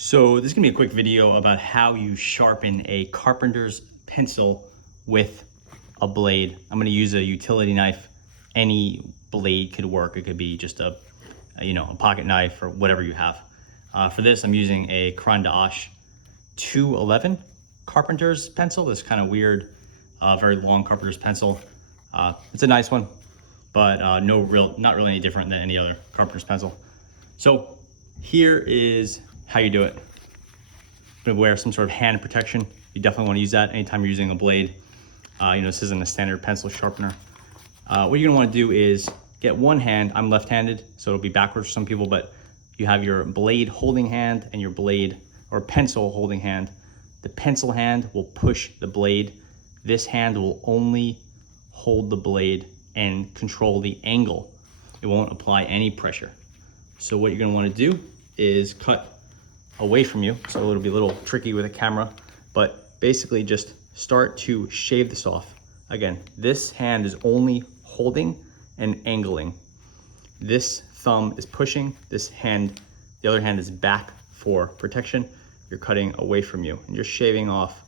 So this is gonna be a quick video about how you sharpen a carpenter's pencil with a blade. I'm gonna use a utility knife. Any blade could work. It could be just a pocket knife or whatever you have. For this, I'm using a Caran 211 carpenter's pencil. This kind of weird, very long carpenter's pencil. It's a nice one, but not really any different than any other carpenter's pencil. So here is how you do it. I'm gonna wear some sort of hand protection. You definitely wanna use that anytime you're using a blade. This isn't a standard pencil sharpener. What you're gonna wanna do is get one hand. I'm left-handed, so it'll be backwards for some people, but you have your blade holding hand and your blade or pencil holding hand. The pencil hand will push the blade. This hand will only hold the blade and control the angle. It won't apply any pressure. So what you're gonna wanna do is cut away from you. So it'll be a little tricky with a camera, but basically just start to shave this off. Again, this hand is only holding and angling. This thumb is pushing, the other hand is back for protection. You're cutting away from you and you're shaving off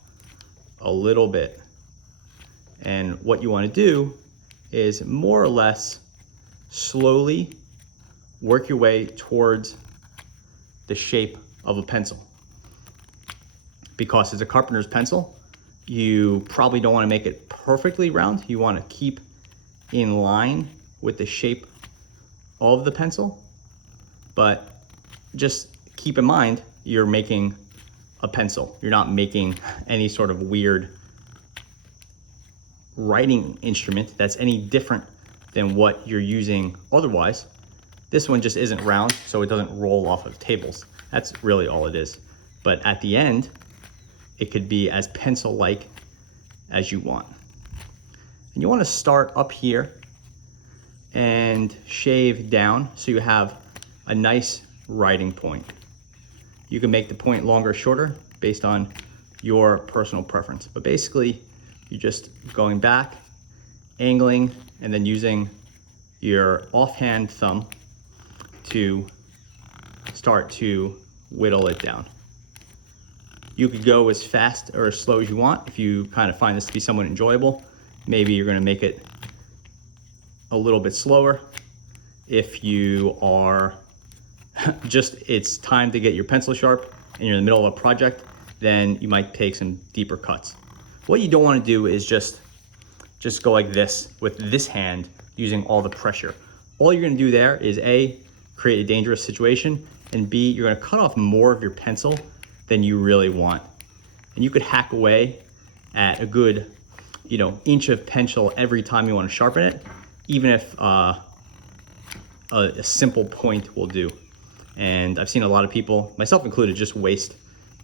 a little bit. And what you want to do is more or less slowly work your way towards the shape of a pencil. Because it's a carpenter's pencil, you probably don't want to make it perfectly round. You want to keep in line with the shape of the pencil, but just keep in mind you're making a pencil. You're not making any sort of weird writing instrument that's any different than what you're using otherwise. This one just isn't round, so it doesn't roll off of tables. That's really all it is. But at the end, it could be as pencil-like as you want. And you want to start up here and shave down so you have a nice writing point. You can make the point longer or shorter based on your personal preference. But basically, you're just going back, angling, and then using your offhand thumb to start to whittle it down. You could go as fast or as slow as you want. If you kind of find this to be somewhat enjoyable, maybe you're gonna make it a little bit slower. If you are it's time to get your pencil sharp and you're in the middle of a project, then you might take some deeper cuts. What you don't wanna do is just go like this with this hand using all the pressure. All you're gonna do there is A, create a dangerous situation, and B, you're gonna cut off more of your pencil than you really want. And you could hack away at a good, inch of pencil every time you wanna sharpen it, even if a simple point will do. And I've seen a lot of people, myself included, just waste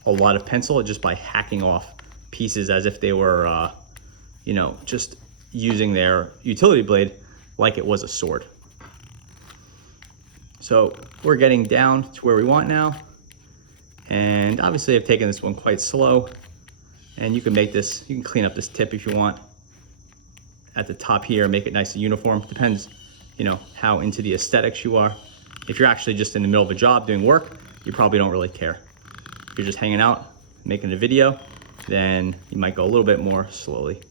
a lot of pencil just by hacking off pieces as if they were, just using their utility blade like it was a sword. So we're getting down to where we want now. And obviously I've taken this one quite slow, and you can clean up this tip if you want at the top here, make it nice and uniform. Depends, how into the aesthetics you are. If you're actually just in the middle of a job doing work, you probably don't really care. If you're just hanging out, making a video, then you might go a little bit more slowly.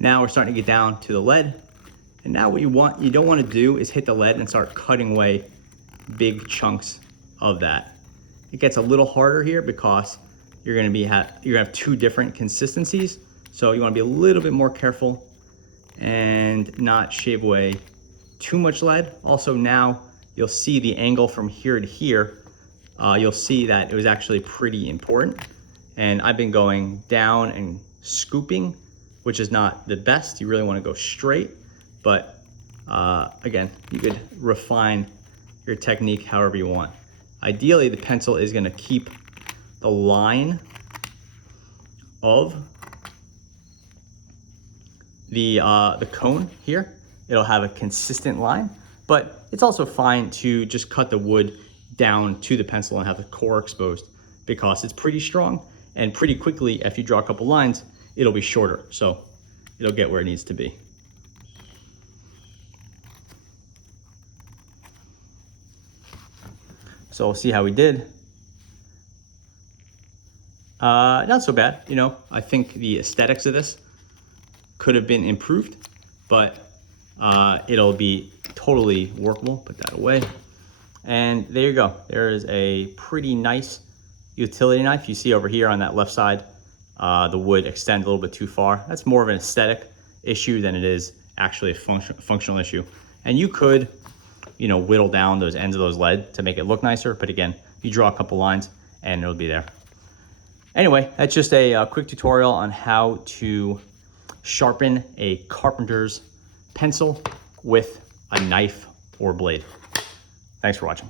Now we're starting to get down to the lead. And now what you don't want to do is hit the lead and start cutting away big chunks of that. It gets a little harder here because you're gonna have two different consistencies. So you want to be a little bit more careful and not shave away too much lead. Also now you'll see the angle from here to here. You'll see that it was actually pretty important. And I've been going down and scooping, which is not the best. You really want to go straight, but again, you could refine your technique however you want. Ideally, the pencil is going to keep the line of the cone here. It'll have a consistent line, but it's also fine to just cut the wood down to the pencil and have the core exposed because it's pretty strong, and pretty quickly, if you draw a couple lines, it'll be shorter. So it'll get where it needs to be. So we'll see how we did. Not so bad, you know. I think the aesthetics of this could have been improved, but it'll be totally workable. Put that away. And there you go. There is a pretty nice utility knife. You see over here on that left side, the wood extends a little bit too far. That's more of an aesthetic issue than it is actually a functional issue. And you could, you know, whittle down those ends of those lead to make it look nicer. But again, you draw a couple lines and it'll be there. Anyway, that's just a quick tutorial on how to sharpen a carpenter's pencil with a knife or blade. Thanks for watching.